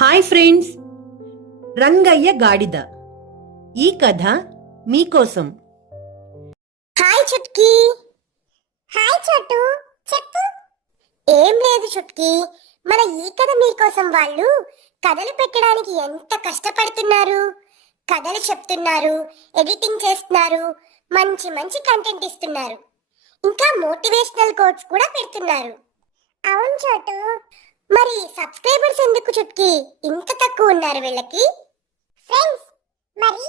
Hi friends, Rangayya గాడిద ఈ కథ మీకోసం. హాయ్ చుట్కీ. హాయ్ చోటు, చెప్పు. ఏం లేదు చుట్కీ, మన ఈ కథ మీకోసం వాళ్ళు కథలు పెట్టడానికి ఎంత కష్టపడుతున్నారు. కథలు చెప్తున్నారు, ఎడిటింగ్ చేస్తున్నారు, మంచి మంచి కంటెంట్ ఇస్తున్నారు, ఇంకా మోటివేషనల్ కోట్స్ కూడా పెడుతున్నారు. అవును చోటు, మరి సబ్స్క్రైబర్స్ ఎందుకు చుట్కీ ఇంత తక్కువ ఉన్నారు వీళ్ళకి? ఫ్రెండ్స్, మరి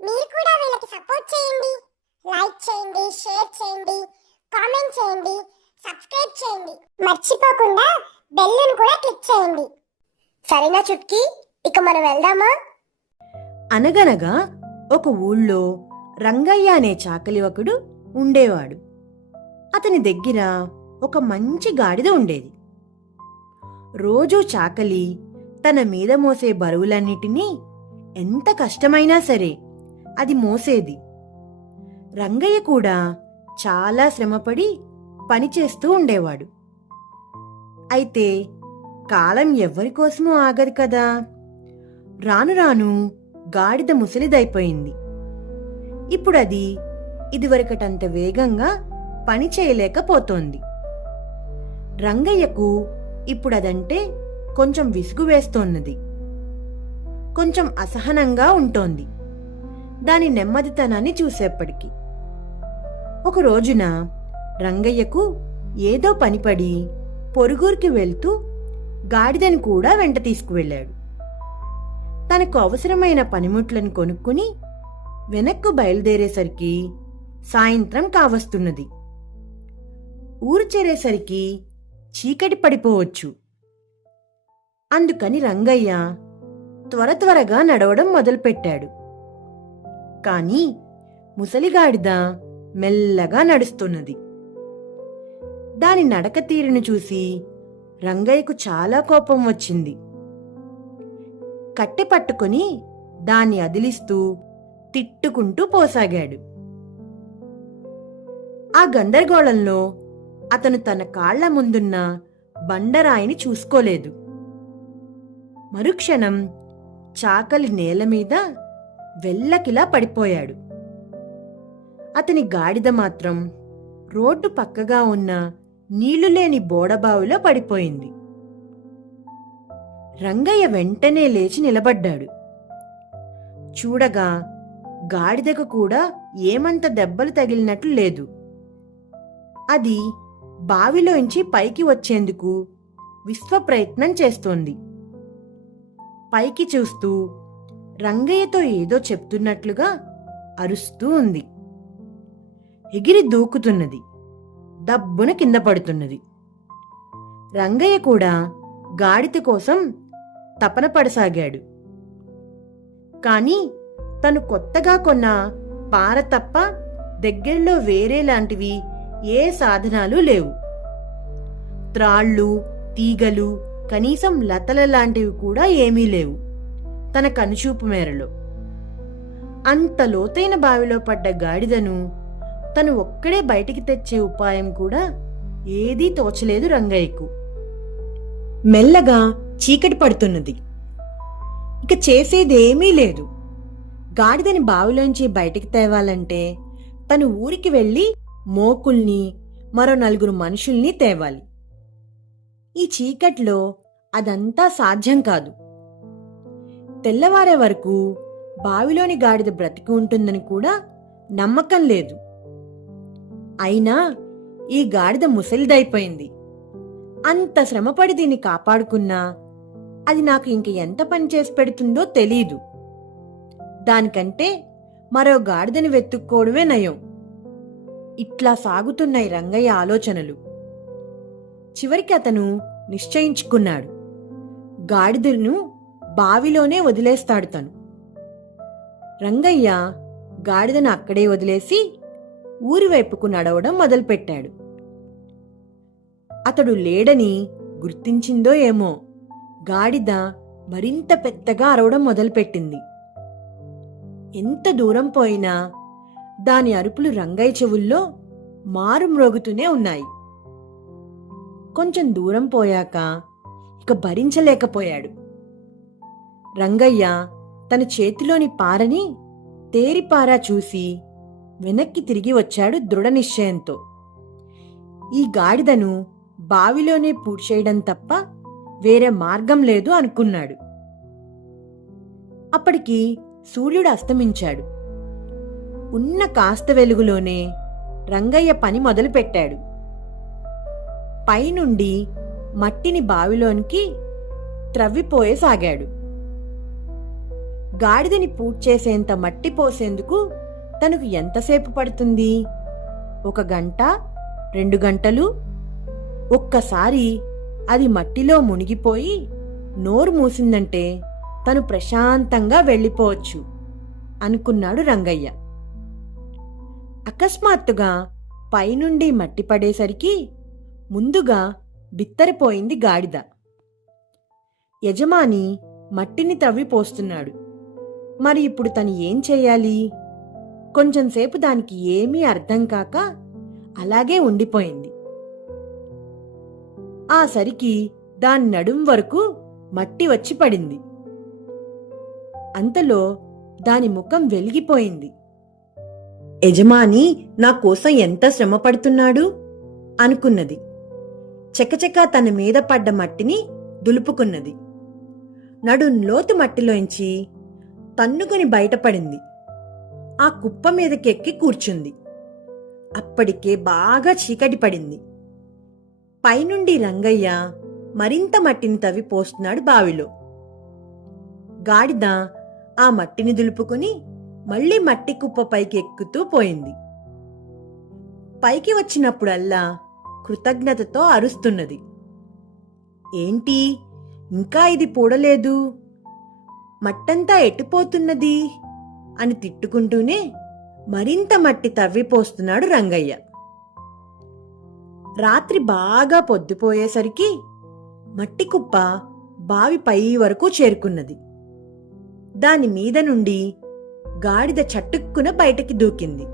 మీరు కూడా వీళ్ళకి సపోర్ట్ చేయండి. లైక్ చేయండి, షేర్ చేయండి, కామెంట్ చేయండి, సబ్స్క్రైబ్ చేయండి, మర్చిపోకుండా బెల్లును కూడా క్లిక్ చేయండి. సరేనా చుట్కీ, ఇక మనం వెళ్దామా? అనగనగా ఒక ఊళ్ళో రంగయ్య అనే చాకలి ఒకడు ఉండేవాడు. అతని దగ్గర ఒక మంచి గాడిద ఉండేది. రోజూ చాకలి తన మీద మోసే బరువులన్నిటినీ ఎంత కష్టమైనా సరే అది మోసేది. రంగయ్య కూడా చాలా శ్రమపడి పనిచేస్తూ ఉండేవాడు. అయితే కాలం ఎవ్వరికోసమూ ఆగదు కదా. రాను రాను గాడిద ముసలిదైపోయింది. ఇప్పుడు అది ఇదివరకటంత వేగంగా పని చేయలేకపోతోంది. రంగయ్యకు ఇప్పుడదంటే కొంచెం విసుగు వేస్తోన్నది, కొంచెం అసహనంగా ఉంటోంది దాని నెమ్మదితనాన్ని చూసేప్పటికి. ఒక రోజున రంగయ్యకు ఏదో పనిపడి పొరుగురికి వెళ్తూ గాడిదని కూడా వెంట తీసుకువెళ్ళాడు. తనకు అవసరమైన పనిముట్లను కొనుక్కుని వెనక్కు బయలుదేరేసరికి సాయంత్రం కావస్తున్నది. ఊరు చేరేసరికి చీకటి పడిపోవచ్చు. అందుకని రంగయ్య త్వరగా నడవడం మొదలుపెట్టాడు. కాని ముసలిగాడిద మెల్లగా నడుస్తున్నది. దాని నడక తీరును చూసి రంగయ్యకు చాలా కోపం వచ్చింది. కట్టె పట్టుకుని దాన్ని అదిలిస్తూ తిట్టుకుంటూ పోసాగాడు. ఆ గందరగోళంలో అతను తన కాళ్ల ముందున్న బండరాయిని చూసుకోలేదు. మరుక్షణం చాకలి నేలమీద వెల్లకిలా పడిపోయాడు. అతని గాడిద మాత్రం రోడ్డు పక్కగా ఉన్న నీళ్లులేని బోడబావిలో పడిపోయింది. రంగయ్య వెంటనే లేచి నిలబడ్డాడు. చూడగా గాడిదకు కూడా ఏమంత దెబ్బలు తగిలినట్లు లేదు. అది బావిలోంచి పైకి వచ్చేందుకు విశ్వప్రయత్నం చేస్తోంది. పైకి చూస్తూ రంగయ్యతో ఏదో చెప్తున్నట్లుగా అరుస్తూ ఉంది. ఎగిరి దూకుతున్నది, దబ్బున కింద పడుతున్నది. రంగయ్య కూడా గాడిద కోసం తపన పడసాగాడు. కాని తను కొత్తగా కొన్న పార తప్ప దగ్గరలో వేరేలాంటివి ఏ సాధనాలు లేవు. త్రాళ్ళు, తీగలు, కనీసం లతల లాంటివి కూడా ఏమీ లేవు తన కనుచూపు మేరలో. అంత లోతైన బావిలో పడ్డ గాడిదను తను ఒక్కడే బయటికి తెచ్చే ఉపాయం కూడా ఏదీ తోచలేదు రంగయ్యకు. మెల్లగా చీకటి పడుతున్నది. ఇక చేసేదేమీ లేదు. గాడిదని బావిలోంచి బయటికి తేవాలంటే తను ఊరికి వెళ్లి మోకుల్ని, మరో 4 మనుషుల్ని తేవాలి. ఈ చీకట్లో అదంతా సాధ్యం కాదు. తెల్లవారే వరకు బావిలోని గాడిద బ్రతికి ఉంటుందని కూడా నమ్మకం లేదు. అయినా ఈ గాడిద ముసలిదైపోయింది. అంత శ్రమపడి దీన్ని కాపాడుకున్నా అది నాకు ఇంక ఎంత పని చేసి పెడుతుందో తెలీదు. దానికంటే మరో గాడిదని వెతుక్కోవడమే నయం. ఇట్లా సాగుతున్నాయి రంగయ్య ఆలోచనలు. చివరికి అతను నిశ్చయించుకున్నాడు, గాడిదను బావిలోనే వదిలేస్తాడు తను. రంగయ్య గాడిదను అక్కడే వదిలేసి ఊరి వైపుకు నడవడం మొదలుపెట్టాడు. అతడు లేడని గుర్తించిందో ఏమో గాడిద మరింత పెద్దగా అరవడం మొదలుపెట్టింది. ఎంత దూరం పోయినా దాని అరుపులు రంగయ్య చెవుల్లో మారుమ్రోగుతూనే ఉన్నాయి. కొంచెం దూరం పోయాక ఇక భరించలేకపోయాడు. రంగయ్య తన చేతిలోని పారని తేరిపారా చూసి వెనక్కి తిరిగి వచ్చాడు దృఢ నిశ్చయంతో. ఈ గాడిదను బావిలోనే పూడ్చేయడం తప్ప వేరే మార్గం లేదు అనుకున్నాడు. అప్పటికి సూర్యుడు అస్తమించాడు. ఉన్న కాస్త వెలుగులోనే రంగయ్య పని మొదలుపెట్టాడు. పైనుండి మట్టిని బావిలోనికి త్రవ్విపోయసాగాడు. గాడిదని పూడ్చేసేంత మట్టి పోసేందుకు తనకు ఎంతసేపు పడుతుంది? 1 గంట, 2 గంటలు? ఒక్కసారి అది మట్టిలో మునిగిపోయి నోరు మూసిందంటే తను ప్రశాంతంగా వెళ్ళిపోవచ్చు అనుకున్నాడు రంగయ్య. అకస్మాత్తుగా పైనుండి మట్టి పడేసరికి ముందుగా బిత్తరపోయింది గాడిద. యజమాని మట్టిని తవ్విపోస్తున్నాడు. మరి ఇప్పుడు తను ఏం చెయ్యాలి? కొంచెంసేపు దానికి ఏమీ అర్థం కాక అలాగే ఉండిపోయింది. ఆ సరికి దాని నడుం వరకు మట్టి వచ్చి పడింది. అంతలో దాని ముఖం వెలిగిపోయింది. యజమాని నా కోసం ఎంత శ్రమ పడుతున్నాడు అనుకున్నది. చకచకా తన మీద పడ్డ మట్టిని దులుపుకున్నది. నడుం లోతు మట్టిలోంచి తన్నుకొని బయటపడింది. ఆ కుప్ప మీదకెక్కి కూర్చుంది. అప్పటికే బాగా చీకటి పడింది. పైనుండి రంగయ్య మరింత మట్టిని తవ్వి పోస్తున్నాడు బావిలో. గాడిద ఆ మట్టిని దులుపుకుని మళ్లీ మట్టి కుప్ప పైకి ఎక్కుతూ పోయింది. పైకి వచ్చినప్పుడల్లా కృతజ్ఞతతో అరుస్తున్నది. ఏంటి ఇంకా ఇది పూడలేదు? మట్టంతా ఎటుపోతున్నది అని తిట్టుకుంటూనే మరింత మట్టి తవ్విపోస్తున్నాడు రంగయ్య. రాత్రి బాగా పొద్దుపోయేసరికి మట్టి కుప్ప బావి పై వరకు చేరుకున్నది. దాని మీద నుండి గాడిద చటుక్కున బయటకి దూకింది.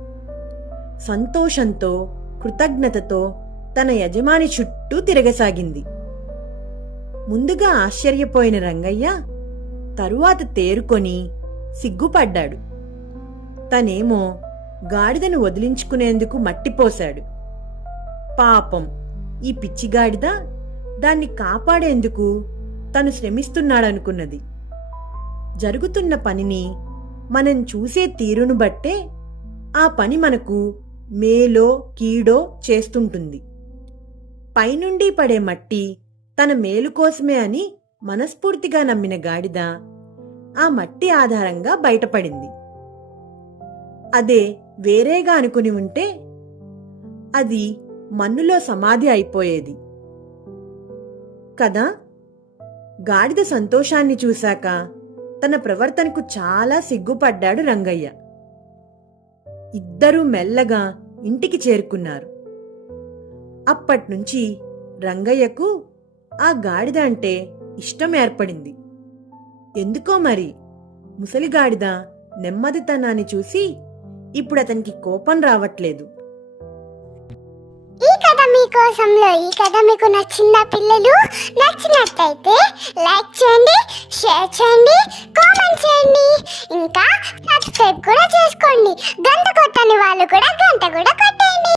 సంతోషంతో కృతజ్ఞతతో తన యజమాని చుట్టూ తిరగసాగింది. ముందుగా ఆశ్చర్యపోయిన రంగయ్య తరువాత తేరుకొని సిగ్గుపడ్డాడు. తనేమో గాడిదను వదిలించుకునేందుకు మట్టిపోశాడు. పాపం ఈ పిచ్చిగాడిద దాన్ని కాపాడేందుకు తను శ్రమిస్తున్నాడనుకున్నది. జరుగుతున్న పనిని మనం చూసే తీరును బట్టే ఆ పని మనకు మేలో కీడో చేస్తుంటుంది. పైనుండి పడే మట్టి తన మేలు కోసమే అని మనస్ఫూర్తిగా నమ్మిన గాడిద ఆ మట్టి ఆధారంగా బయటపడింది. అదే వేరేగా అనుకుని ఉంటే అది మన్నులో సమాధి అయిపోయేది కదా. గాడిద సంతోషాన్ని చూశాక తన ప్రవర్తనకు చాలా సిగ్గుపడ్డాడు రంగయ్య. ఇద్దరూ మెల్లగా ఇంటికి చేరుకున్నారు. అప్పట్నుంచి రంగయ్యకు ఆ గాడిద అంటే ఇష్టం ఏర్పడింది. ఎందుకో మరి ముసలిగాడిద నెమ్మదితనాన్ని చూసి ఇప్పుడు అతనికి కోపం రావట్లేదు. ఈ కథ మీకోసంలో ఈ కథ మీకు నచ్చిందా పిల్లలు? నచ్చినట్టయితే లైక్ చేయండి, షేర్ చేయండి, కామెంట్ చేయండి, ఇంకా సబ్స్క్రైబ్ కూడా చేసుకోండి. గంట కొట్టని వాళ్ళు కూడా గంట కూడా కొట్టండి.